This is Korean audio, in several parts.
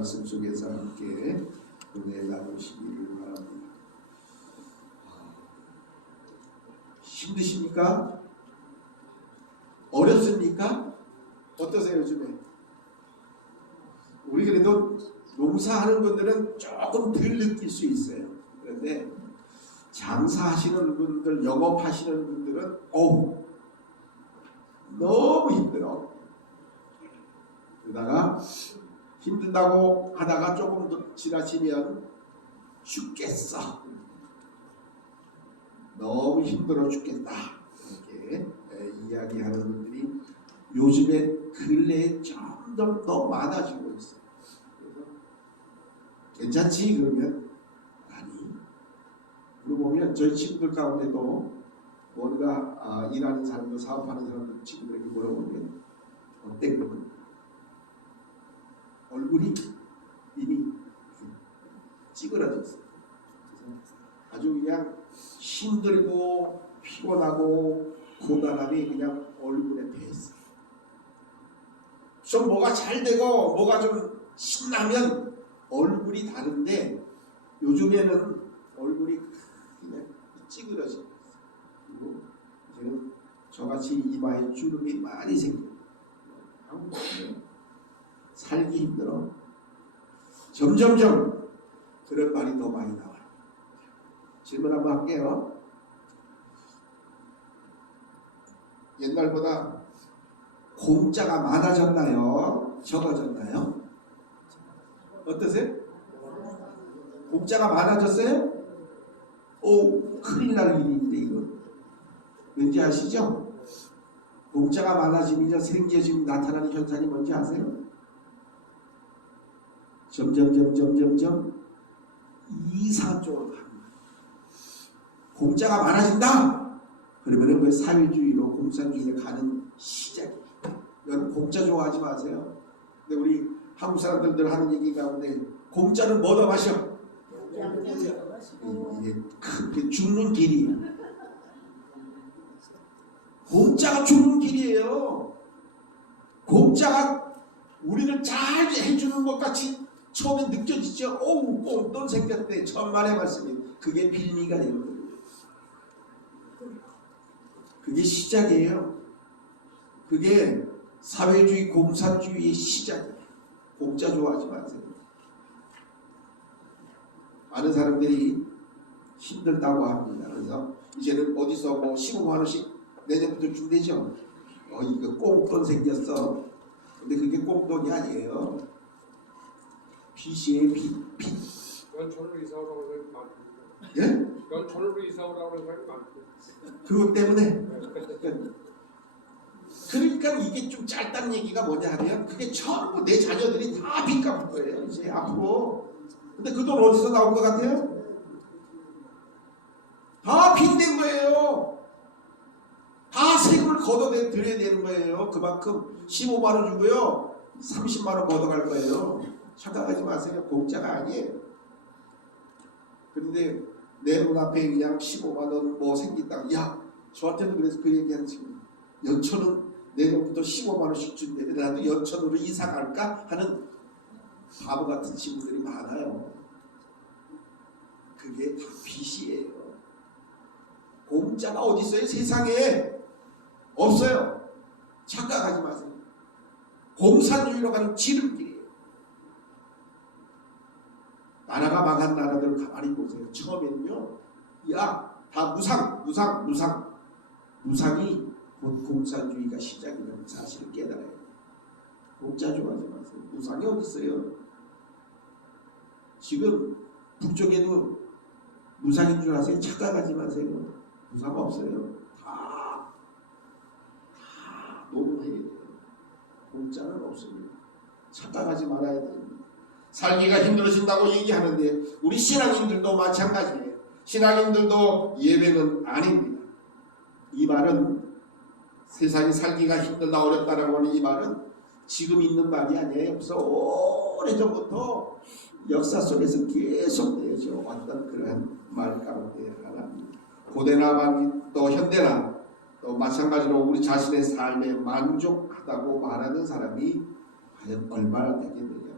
말씀 속에서 함께 은혜 나누시기를 바랍니다. 힘드십니까? 어렵습니까? 어떠세요 요즘에? 우리 그래도 농사하는 분들은 조금 덜 느낄 수 있어요. 그런데 장사하시는 분들, 영업하시는 분들은 너무 힘들어. 그러다가 힘든다고 하다가 조금 더 지나치면 죽겠어. 너무 힘들어 죽겠다. 이렇게 이야기하는 분들이 요즘에 근래에 점점 더 많아지고 있어요. 그래서 괜찮지? 그러면 아니. 그러고 보면 저희 친구들 가운데도 뭔가 일하는 사람들, 사업하는 사람들 친구들에게 물어보면 어때? 그러면 얼굴이 이미 찌그러졌어요. 아주 그냥 힘들고 피곤하고 고단함이 그냥 얼굴에 배었어요. 좀 뭐가 잘 되고 뭐가 좀 신나면 얼굴이 다른데 요즘에는 얼굴이 그냥 찌그러져요. 그리고 이제는 저같이 이마에 주름이 많이 생겨요. 살기 힘들어. 점점점 그런 말이 더 많이 나와요. 질문 한번 할게요. 옛날보다 공짜가 많아졌나요? 적어졌나요? 어떠세요? 공짜가 많아졌어요? 큰일 날 일인데 이거. 왠지 아시죠? 공짜가 많아지면 생기에 지금 나타나는 현상이 뭔지 아세요? 점점 이상 쪽으로 갑니다. 공짜가 많아진다? 그러면 그 사회주의로 공산주의로 가는 시작이에요. 여러분 공짜 좋아하지 마세요. 근데 우리 한국 사람들 하는 얘기 가운데 공짜는 뭐더 마셔? 이게 큰 죽는 길이에요. 공짜가 죽는 길이에요. 공짜가 우리를 잘 해주는 것 같이 처음에 느껴지죠? 꽁돈 생겼대. 천만의 말씀이. 그게 빌미가 되는 거예요. 그게 시작이에요. 그게 사회주의, 공산주의의 시작이에요. 공짜 좋아하지 마세요. 많은 사람들이 힘들다고 합니다. 그래서 이제는 어디서 15만 원씩 내년부터 준대죠. 이거 꽁돈 생겼어. 근데 그게 꽁돈이 아니에요. 빚이에요. 빚. 연천으로 이사 오라고 하는 사람이 많고. 예? 연천으로 이사 오라고 하는 사람이 많고. 그것 때문에. 그러니까 이게 좀 짧다는 얘기가 뭐냐 하면 그게 전부 내 자녀들이 다 빚 갚을 거예요. 이제 앞으로. 근데 그 돈 어디서 나올 것 같아요? 다 빚낸 거예요. 다 세금을 걷어내야 되는 거예요. 그만큼 15만 원 주고요. 30만 원 걷어갈 거예요. 착각하지 마세요. 공짜가 아니에요. 그런데 내 눈앞에 그냥 15만 원 뭐 생긴다. 야, 저한테도 그래서 그 얘기한 지금 연천은 내년부터 15만 원씩 준대. 나도 연천으로 이사 갈까 하는 바보 같은 친구들이 많아요. 그게 다 빚이에요. 공짜가 어디 있어요? 세상에 없어요. 착각하지 마세요. 공산주의로 가는 지름길이에요. 나라가 망한 나라들 가만히 보세요. 처음에는요, 다 무상이 곧 공산주의가 시작이라는 사실을 깨달아야 돼요. 공짜 좋아하지 마세요. 무상이 어디 있어요? 지금 북쪽에도 무상인 줄 아세요? 착각하지 마세요. 무상 없어요. 다 노동해야 돼요. 공짜는 없습니다. 착각하지 말아야 됩니다. 살기가 힘들어진다고 얘기하는데 우리 신앙인들도 마찬가지예요. 신앙인들도 예배는 아닙니다. 이 말은 세상이 살기가 힘들다 어렵다라고 하는 이 말은 지금 있는 말이 아니에요. 그래서 오래전부터 역사 속에서 계속 되어져 왔던 그러한 말 가운데 하나입니다. 고대나 또 현대나 또 마찬가지로 우리 자신의 삶에 만족하다고 말하는 사람이 과연 얼마나 되겠느냐.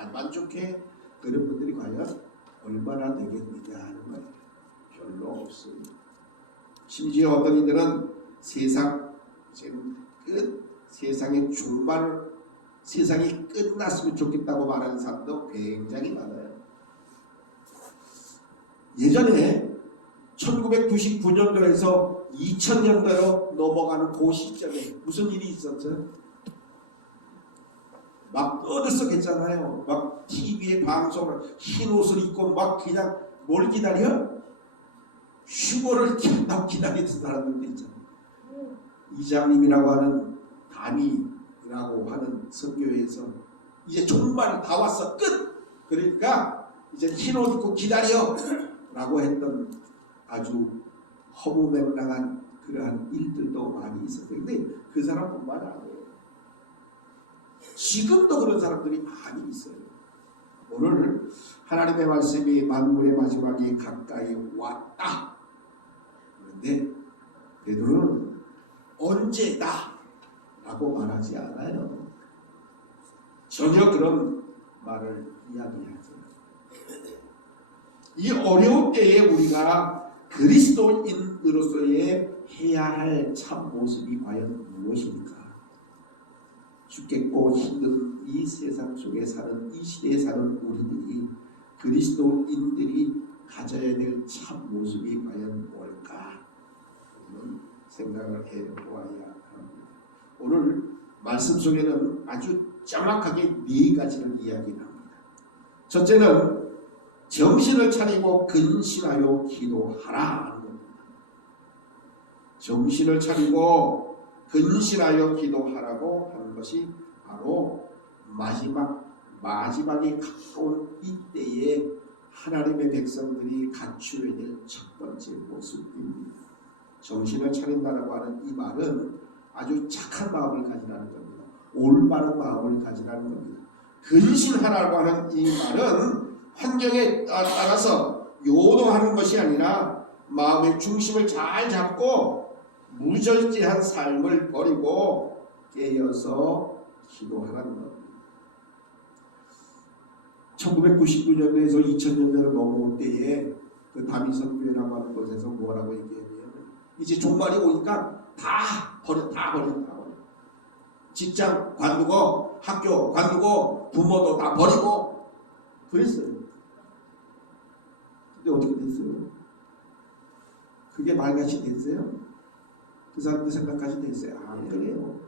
안 만족해? 그런 분들이 과연 얼마나 되겠느냐 하는 거예요. 별로 없어요. 심지어 어떤 이들은 세상 지금 세상의 종말, 세상이 끝났으면 좋겠다고 말하는 사람도 굉장히 많아요. 예전에 1999년도에서 2000년도로 넘어가는 그 시점에 무슨 일이 있었죠? 막 떠들썩했잖아요. 막 TV에 방송을 흰 옷을 입고 막 그냥 뭘 기다려? 휴거를 기다리는 사람들도 있잖아요. 이장님이라고 하는 담임이라고 하는 선교회에서 이제 종말 다 왔어, 끝! 그러니까 이제 흰 옷 입고 기다려! 라고 했던 아주 허무맹랑한 그러한 일들도 많이 있었어요. 근데 그 사람뿐만 아니에요. 지금도 그런 사람들이 많이 있어요. 오늘 하나님의 말씀이 만물의 마지막에 가까이 왔다. 그런데 베드로는 언제다 라고 말하지 않아요. 전혀 그런 말을 이야기하지 않아요. 이 어려운 때에 우리가 그리스도인으로서의 해야 할 참 모습이 과연 무엇입니까? 죽겠고 힘든 이 세상 속에 사는, 이 시대에 사는 우리들이, 그리스도인들이 가져야 될 참 모습이 과연 뭘까? 우리는 생각을 해보아야 합니다. 오늘 말씀 속에는 아주 정확하게 네 가지를 이야기합니다. 첫째는 정신을 차리고 근신하여 기도하라 하는 겁니다. 정신을 차리고 근신하여 기도하라고 하는 것이 바로 마지막에 가까운 이때에 하나님의 백성들이 갖추어야 될 첫 번째 모습입니다. 정신을 차린다라고 하는 이 말은 아주 착한 마음을 가지라는 겁니다. 올바른 마음을 가지라는 겁니다. 근신하라고 하는 이 말은 환경에 따라서 요동하는 것이 아니라 마음의 중심을 잘 잡고 무절제한 삶을 버리고 깨어서 기도하라는 겁니다. 1999년도에서 2000년대로 넘어올 때에 그 다미선교회라고 하는 곳에서 뭐라고 얘기하냐면 이제 종말이 오니까 다 버려. 직장 관두고 학교 관두고 부모도 다 버리고 그랬어요. 근데 어떻게 됐어요? 그게 말같이 됐어요? 그 사람들 생각까지 됐어요? 안 그래요.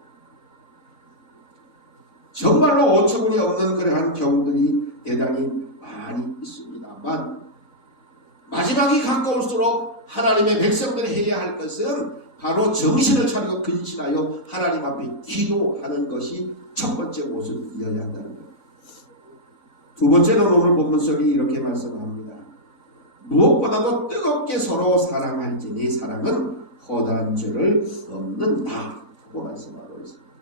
정말로 어처구니 없는 그러한 경우들이 대단히 많이 있습니다만 마지막이 가까울수록 하나님의 백성들이 해야 할 것은 바로 정신을 차리고 근신하여 하나님 앞에 기도하는 것이 첫 번째 모습이어야 한다는 거예요. 두 번째는 오늘 본문 속에 이렇게 말씀합니다. 무엇보다도 뜨겁게 서로 사랑할지니 사랑은 허다한 죄를 덮는다 하고 말씀하고 있습니다.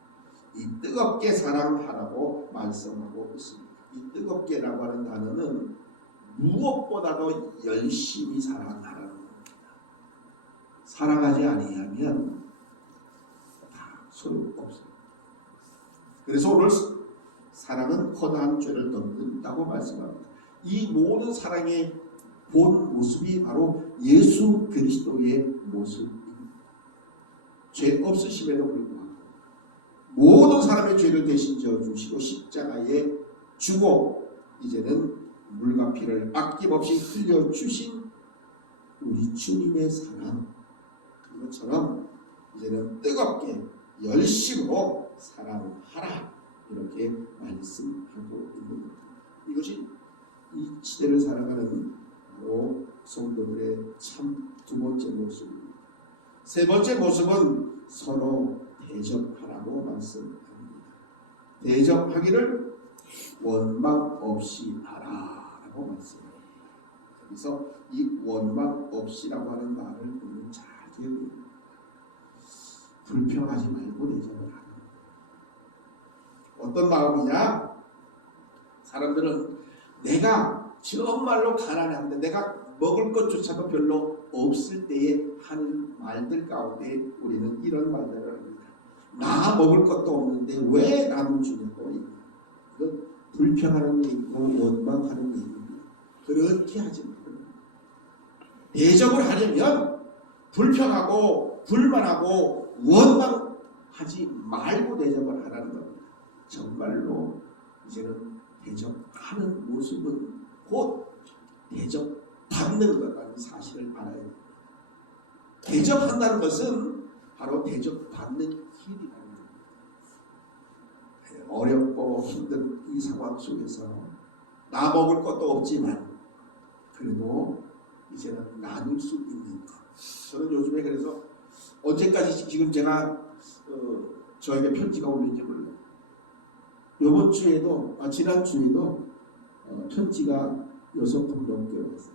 이 뜨겁게 사랑하라고 말씀하고 있습니다. 이 뜨겁게라고 하는 단어는 무엇보다도 열심히 사랑하라는 겁니다. 사랑하지 아니하면 다 소용없어요. 그래서 오늘 사랑은 허다한 죄를 덮는다고 말씀합니다. 이 모든 사랑의 본 모습이 바로 예수 그리스도의 모습입니다. 죄 없으심에도 불구하고 모든 사람의 죄를 대신 져주시고 십자가에 주고 이제는 물과 피를 아낌없이 흘려주신 우리 주님의 사랑, 그것처럼 이제는 뜨겁게 열심으로 사랑하라 이렇게 말씀하고 있는 겁니다. 이것이 이 시대를 살아가는 바로 성도들의 참 두 번째 모습입니다. 세 번째 모습은 서로 대접하라고 말씀합니다. 대접하기를 원망 없이 하라라고 말씀합니다. 여기서 이 원망 없이라고 하는 말을 우리는 잘 기억해야 됩니다. 불평하지 말고 대접을 하는 어떤 마음이냐? 사람들은 내가 정말로 가난한데 내가 먹을 것조차도 별로 없을 때에 하는 말들 가운데 우리는 이런 말들을 합니다. 나 먹을 것도 없는데 왜 남을 주냐고. 이건 불평하는 얘기고 원망하는 얘기입니다. 그렇게 하지 말고 대접을 하려면 불평하고 불만하고 원망하지 말고 대접을 하라는 겁니다. 정말로 이제는 대접하는 모습은 곧 대접받는 거라는 사실을 알아야 됩니다. 대접한다는 것은 바로 대접받는 길이라는 겁니다. 어렵고 힘든 이 상황 속에서 나 먹을 것도 없지만 그래도 이제는 나눌 수 있는 것. 저는 요즘에 그래서 언제까지 지금 제가 저에게 편지가 올는지 몰라요. 이번 주에도 지난 주에도 편지가 6통 넘게 왔어요.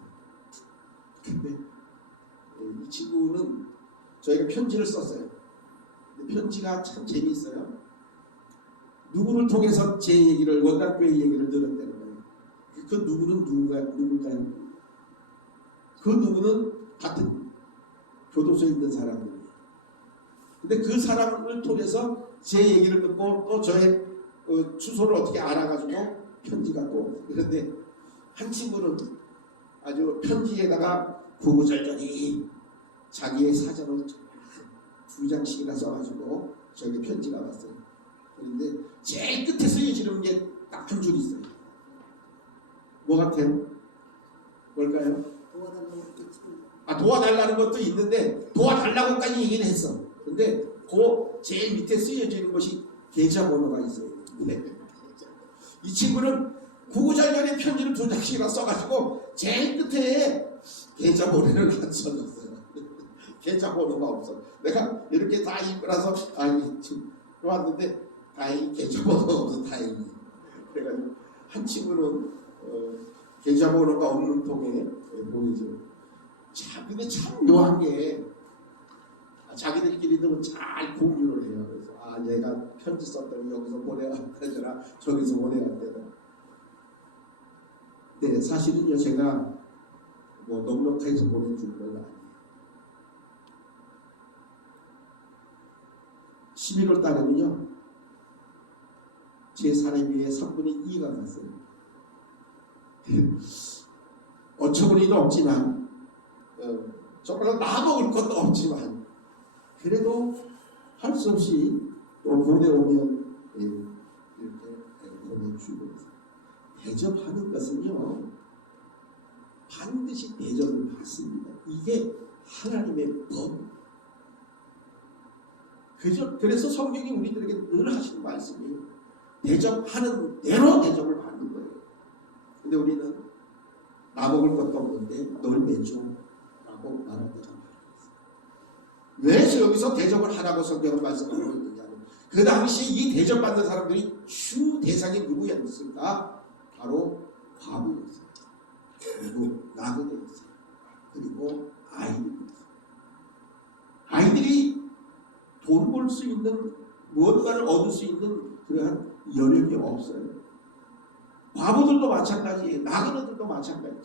근데 이 친구는 저희가 편지를 썼어요. 근데 편지가 참 재미있어요. 누구를 통해서 제 얘기를 원각교회 얘기를 들었다는 거예요. 그 누구는 누굴까요? 그 누구는 같은 교도소에 있는 사람이에요. 근데 그 사람을 통해서 제 얘기를 듣고 또 저의 주소를 어떻게 알아가지고 편지가 또 그런데 한 친구는 아주 편지에다가 구구절절히 자기의 사정을 2장씩이나 써가지고 저에게 편지가 왔어요. 그런데 제일 끝에 쓰여지는 게 딱 한 줄 있어요. 뭐 같아요? 뭘까요? 도와달라는 것도 있는데 도와달라고까지 얘기를 했어. 근데 그 제일 밑에 쓰여지는 것이 계좌번호가 있어요. 이 친구는 구구절절히 편지를 2장씩이나 써가지고 제일 끝에 계좌번호를 안 써줬어요. 계좌번호가 없어. 내가 이렇게 다 읽고 나서 지금 왔는데 다행히 계좌번호가 없어. 다행히. 그래가지고 한 친구는 계좌번호가 없는 통에 보내죠. 자, 근데 참 묘한 게 자기들끼리도 잘 공유를 해요. 그래서 얘가 편지 썼더니 여기서 보내왔다더라, 저기서 보내왔다더라. 네, 사실은요 제가 뭐 넉넉해서 보내준 건 아니에요. 11월 달에는요 제 사례비의 3분의 2가 갔어요. 어처구니도 없지만 정말 나 먹을 것도 없지만 그래도 할 수 없이 또 보내오면 이렇게 보내주고 대접하는 것은요 반드시 대접을 받습니다. 이게 하나님의 법. 그래서 성경이 우리들에게 늘 하시는 말씀이 대접하는 대로 대접을 받는 거예요. 근데 우리는 나 먹을 것도 없는데 널 내줘 라고 말할 때가 많이 있어요. 왜 여기서 대접을 하라고 성경은 말씀하고 있느냐면 그 당시 이 대접받는 사람들이 주 대상이 누구였을까? 바로 과부였어요. 그리고 나그네였어요. 그리고 아이들이었어요. 아이들이 돈 벌 수 있는 무언가를 얻을 수 있는 그러한 여력이 없어요. 과부들도 마찬가지예요. 나그네들도 마찬가지예요.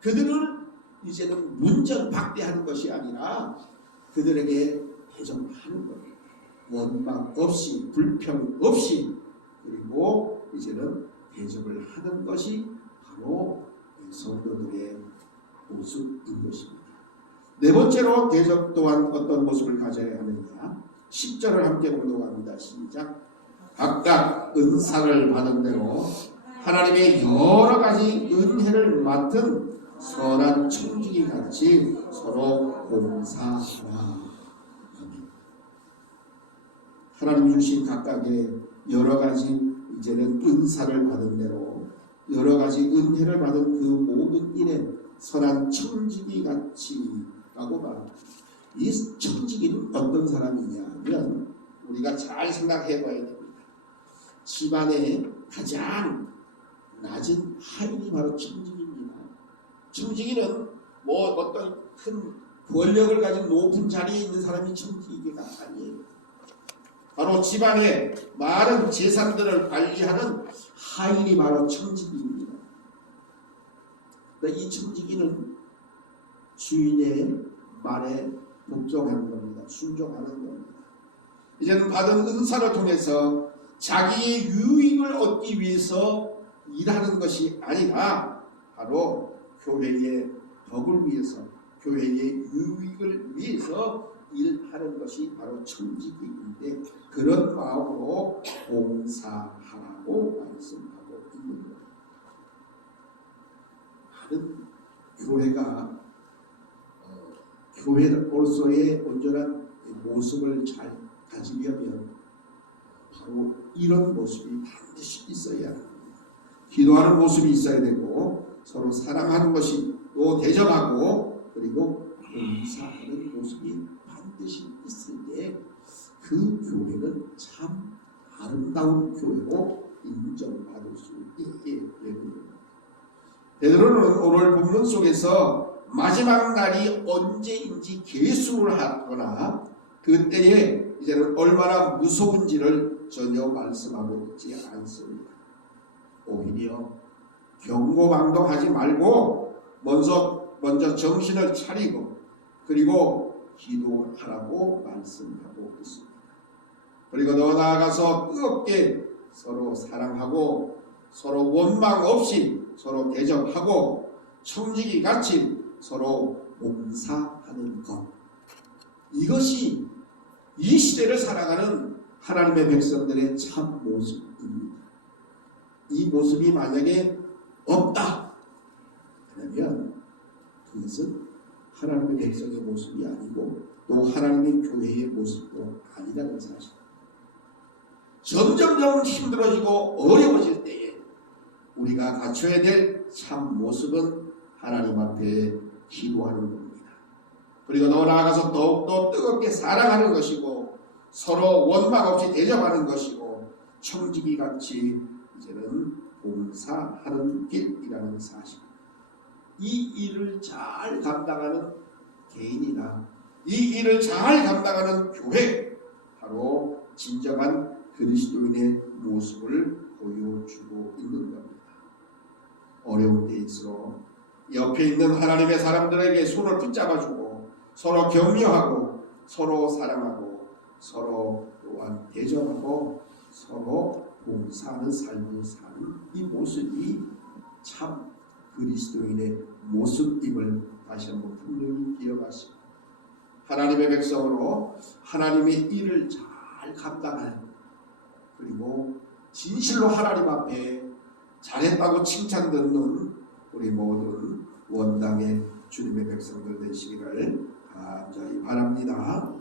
그들을 이제는 문전박대하는 것이 아니라 그들에게 대접하는 거예요. 원망 없이 불평 없이 그리고 이제는 대접을 하는 것이 바로 성도들의 모습인 것입니다. 네 번째로 대접 또한 어떤 모습을 가져야 하느냐 10절을 함께 공독합니다. 시작. 각각 은사를 받은 대로 하나님의 여러 가지 은혜를 맡은 선한 청지기 같이 서로 봉사하라. 하나님 주신 각각의 여러 가지 이제는 은사를 받은 대로 여러 가지 은혜를 받은 그 모든 일에 선한 청지기 같이 라고 말합니다. 이 청지기는 어떤 사람이냐면 우리가 잘 생각해 봐야 됩니다. 집안의 가장 낮은 하인이 바로 청지기입니다. 청지기는 뭐 어떤 큰 권력을 가진 높은 자리에 있는 사람이 청지기가 아니에요. 바로 집안의 많은 재산들을 관리하는 하인이 바로 청지기입니다. 이 청지기는 주인의 말에 복종하는 겁니다. 순종하는 겁니다. 이제는 받은 은사를 통해서 자기의 유익을 얻기 위해서 일하는 것이 아니라 바로 교회의 덕을 위해서, 교회의 유익을 위해서 일하는 것이 바로 청지기인데, 그런 마음으로 봉사하라고 말씀하고 있는 거예요. 많은 교회가 교회로서의 온전한 모습을 잘 가지려면 바로 이런 모습이 반드시 있어야 합니다. 기도하는 모습이 있어야 되고, 서로 사랑하는 것이, 또 대접하고, 그리고 봉사하는 모습이 반드시 있을 때 그 교회는 참 아름다운 교회로 인정받을 수 있게 됩니다. 베드로는 오늘 본문 속에서 마지막 날이 언제인지 계수를 하거나 그때에 이제는 얼마나 무서운지를 전혀 말씀하고 있지 않습니다. 오히려 경고망동하지 말고 먼저 정신을 차리고 그리고 기도하라고 말씀하고 있습니다. 그리고 더 나아가서 뜨겁게 서로 사랑하고 서로 원망 없이 서로 대접하고 청지기 같이 서로 봉사하는 것, 이것이 이 시대를 살아가는 하나님의 백성들의 참 모습입니다. 이 모습이 만약에 없다 그러면 그것은 하나님의 백성의 모습이 아니고 또 하나님의 교회의 모습도 아니라는 사실. 점점점 힘들어지고 어려워질 때에 우리가 갖춰야 될 참 모습은 하나님 앞에 기도하는 겁니다. 그리고 더 나아가서 더욱더 뜨겁게 사랑하는 것이고 서로 원망 없이 대접하는 것이고 청지기같이 이제는 봉사하는 길이라는 사실. 이 일을 잘 감당하는 개인이나 이 일을 잘 감당하는 교회, 바로 진정한 그리스도인의 모습을 보여주고 있는 겁니다. 어려운 때일수록 옆에 있는 하나님의 사람들에게 손을 붙잡아주고 서로 격려하고 서로 사랑하고 서로 또한 대접하고 서로 봉사하는 삶을 사는 이 모습이 참 그리스도인의 모습임을 다시 한번 분명히 기억하시고, 하나님의 백성으로 하나님의 일을 잘 감당하는, 그리고 진실로 하나님 앞에 잘했다고 칭찬 듣는 우리 모든 원당의 주님의 백성들 되시기를 간절히 바랍니다.